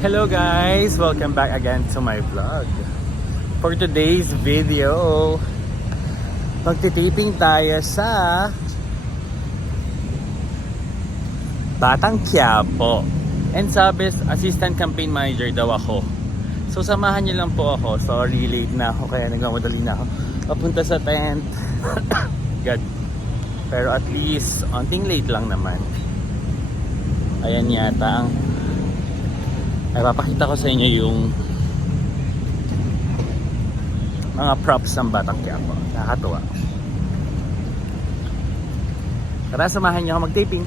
Hello guys! Welcome back again to my vlog. For today's video, magtitaping tayo sa Batang Quiapo. And sabi, assistant campaign manager daw ako. So samahan niyo lang po ako. Sorry, late na ako kaya nagmamadali na ako. Papunta sa tent. God. Pero at least, onting late lang naman. Ayan yata ang ay papakita ko sa inyo yung mga props ng Batang Quiapo. Nakakatuwa. Tara, samahan niyo ako mag-taping.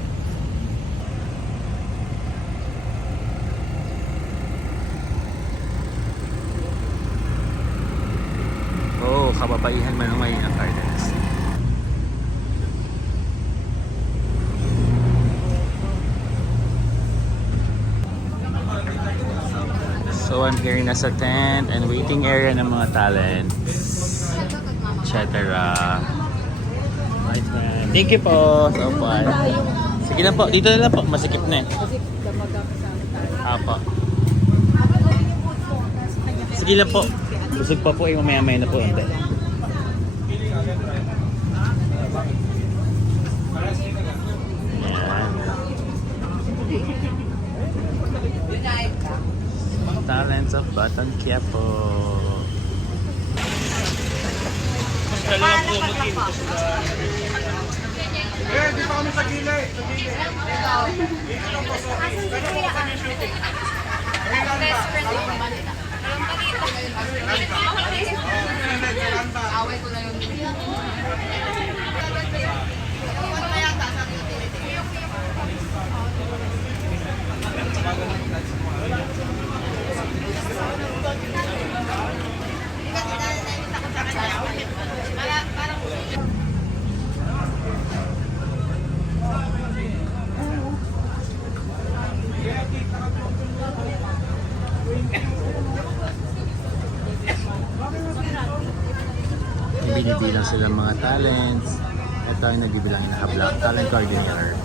Oh, kababaihan man ngayon ang gardens. So I'm here na sa tent and waiting area ng mga talents, etc. Right, man. Thank you po sa upuan. Sige lang po, dito na lang po, masikip na eh. Apo. Sige lang po. Busog pa po, mamaya-maya na po. Hindi. Talents of Batang Quiapo. Di pa kami sa gilid. Best friend ko. Away ko na yung Binibilang sila mga talents. Ito ay nagbibilang naka-black talent coordinator.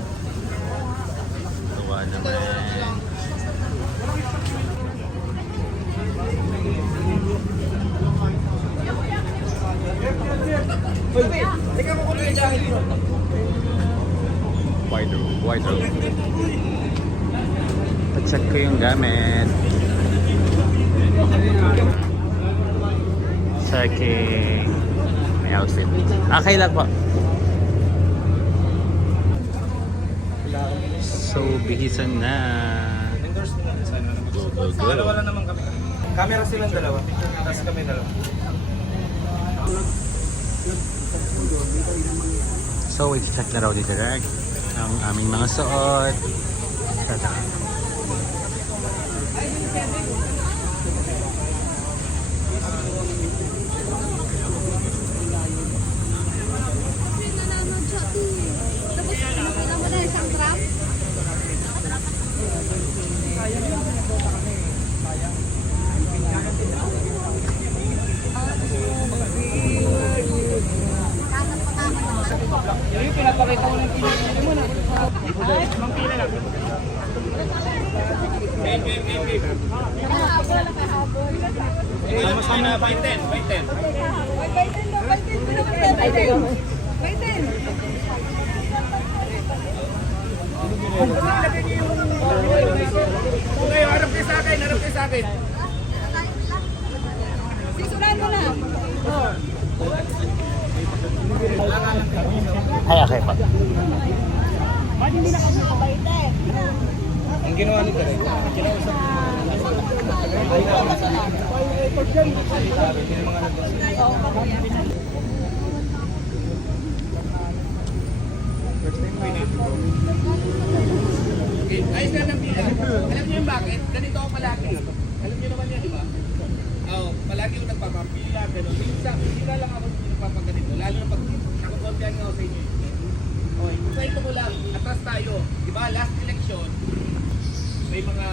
Tuwa naman. Wardrobe. Pa-check ko yung gamit. Checking. May outfit. Okay lang po. So, bihisan na. Go. Dalawa naman kami. Camera silang dalawa. Tapos kami dalawa. So, i-check na raw dito direct ang aming mga suot. Tata. Yung pinapakita ko ng pinili mo na. Mang pila lang. Sama-sama na, by 10. Okay, harap kayo sa akin. sisuran mo na. Ay, okay pa. Ang ginawa nito rin, kinausap ayos na ng pila. Alam niyo yung bakit? Ganito ako palagi. Alam niyo naman yan, di ba? Oo, palagi yung nagpapapila, gano'n. Minsan lang ako nagpapaganito. Lalo na pag nakakontihan nga ako sa inyo. Okay, so ito ko lang, atras tayo. Di ba, last election, may mga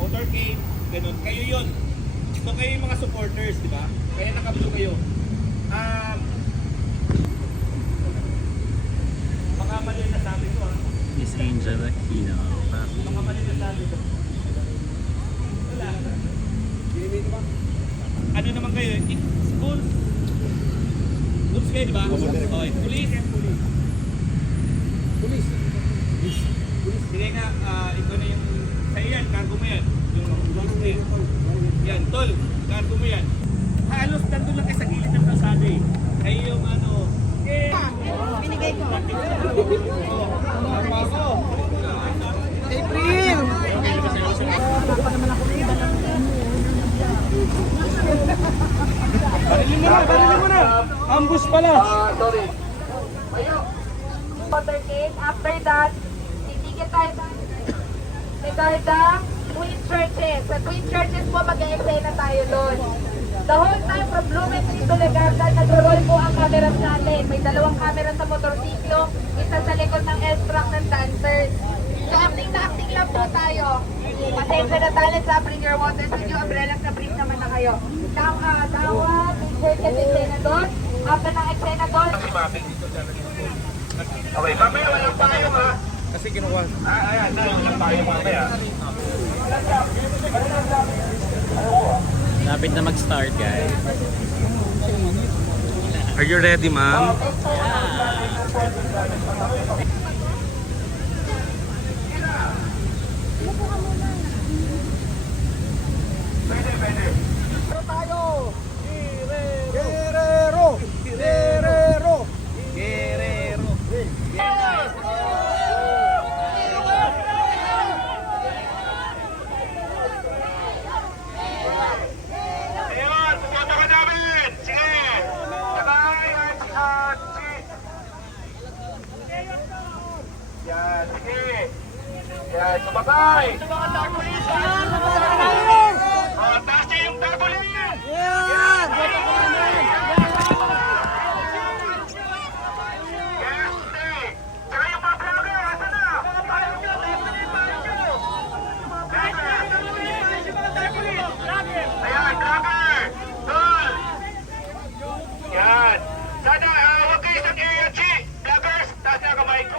motorcade, gano'n. Kayo yun. So kayo yung mga supporters, di ba? Kaya nakablo kayo. Baka mali na sabi ko, ha? Miss Angel Aquino. Baka mali na sabi ko. Ano naman kayo? In school? Groups kayo, di ba? Okay. Police? Police. Sige nga, ikaw na yung... Sa'yo yan, cargo mo yan. Yung police na yan. Yan, tol, cargo mo yan. Halos nandun lang kayo sa gilid ng kalsada eh. Kayo yung ano... Binigay ko. April! Barilin mo na! Ambus pala! Motorcade. After that, titigil tayo regarding Twin Churches. Sa Twin Churches po, mag-e-eksena tayo doon. The whole time from Blumentritt to Legarda, nag-roll po ang camera natin. May 2 camera sa motorsiklo, isa sa likod ng S-Track ng dancers. So acting na acting lang po tayo. Pasensya na talent sa Bring Your Waters with You. Umbrellas na brief naman na kayo. Tawag, Twin Churches, eksena doon. After ng eksena doon, Okay, mamaya walang tayo ha. Kasi kinuha. Ayan, walang tayo mamaya. Lapit na mag-start, guys. Are you ready, ma'am? Guerrero! Guerrero! Guerrero! Ayun, suporta ka namin! Sige! Sabay! Yan, sige! Yan, sabay! Oh, taas niya yung tarpaulin! Yan! Yes, stay! Tsaka yung mga vlogger, asa na? Tayo nyo! Ayan, vlogger! Tol! Yan! Sana, huwag kayo sa area, Chi! Vloggers, taas niya kamay ko!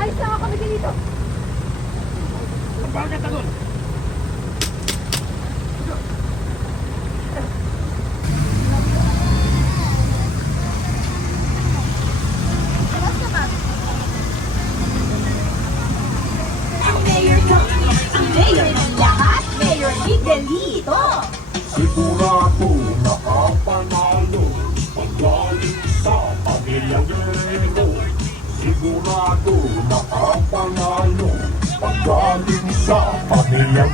ay, saan kami dito? Bakit ako? Mayor ng lahat, Mayor Miguelito. Sigurado nakapanalo paggaling sa pamilyang Guerrero. Sigurado nakapanalo paggaling sa pamilyang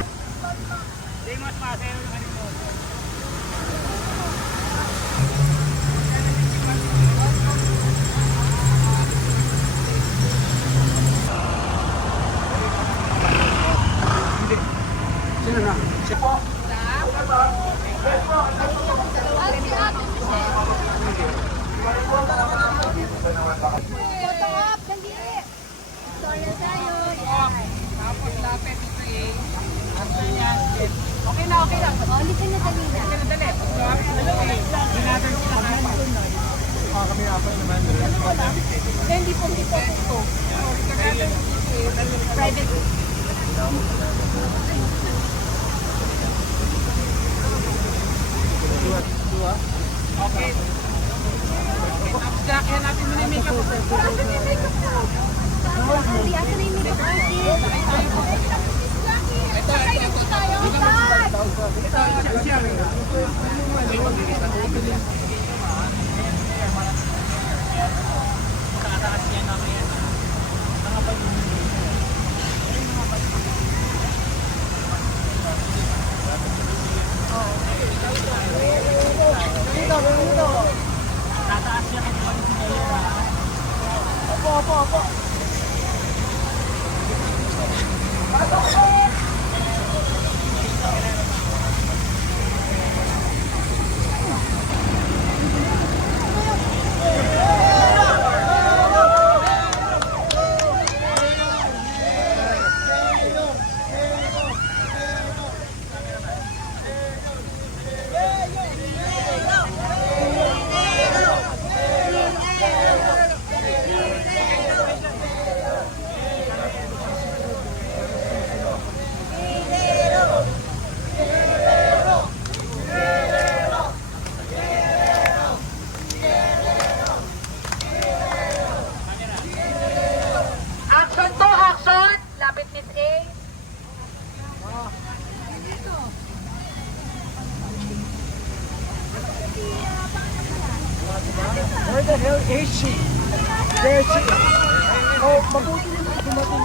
Photo up, dali! Story tayo. Tapos lapit ito eh. Okay na. Oh, listen na dali na. Hindi po. Private. Okay. Tapos kaya natin muna yung makeup. Action to, action! Lapit Miss A. Where the hell is she? There she is. Oh, mabuti naman dumating.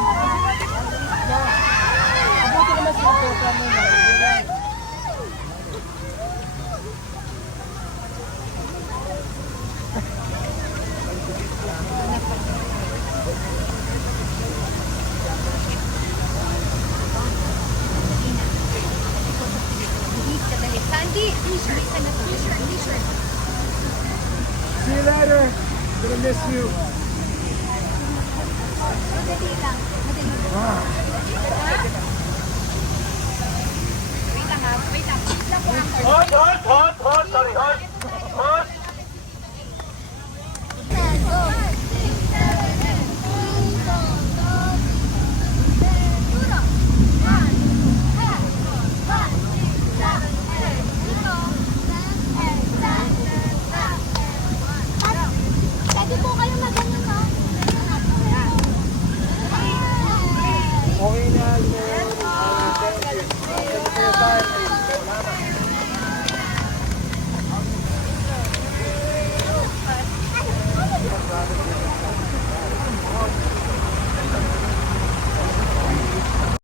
Mabuti naman sila program mo na. Sandy, t-shirt, t-shirt. See you later. Gonna miss you. Madali lang. Madali lang. Wait lang ha. Wait lang. Wait lang po ako. Sorry, hold. Hold. Pwede po kayo mag-ganyan, no? Okay na.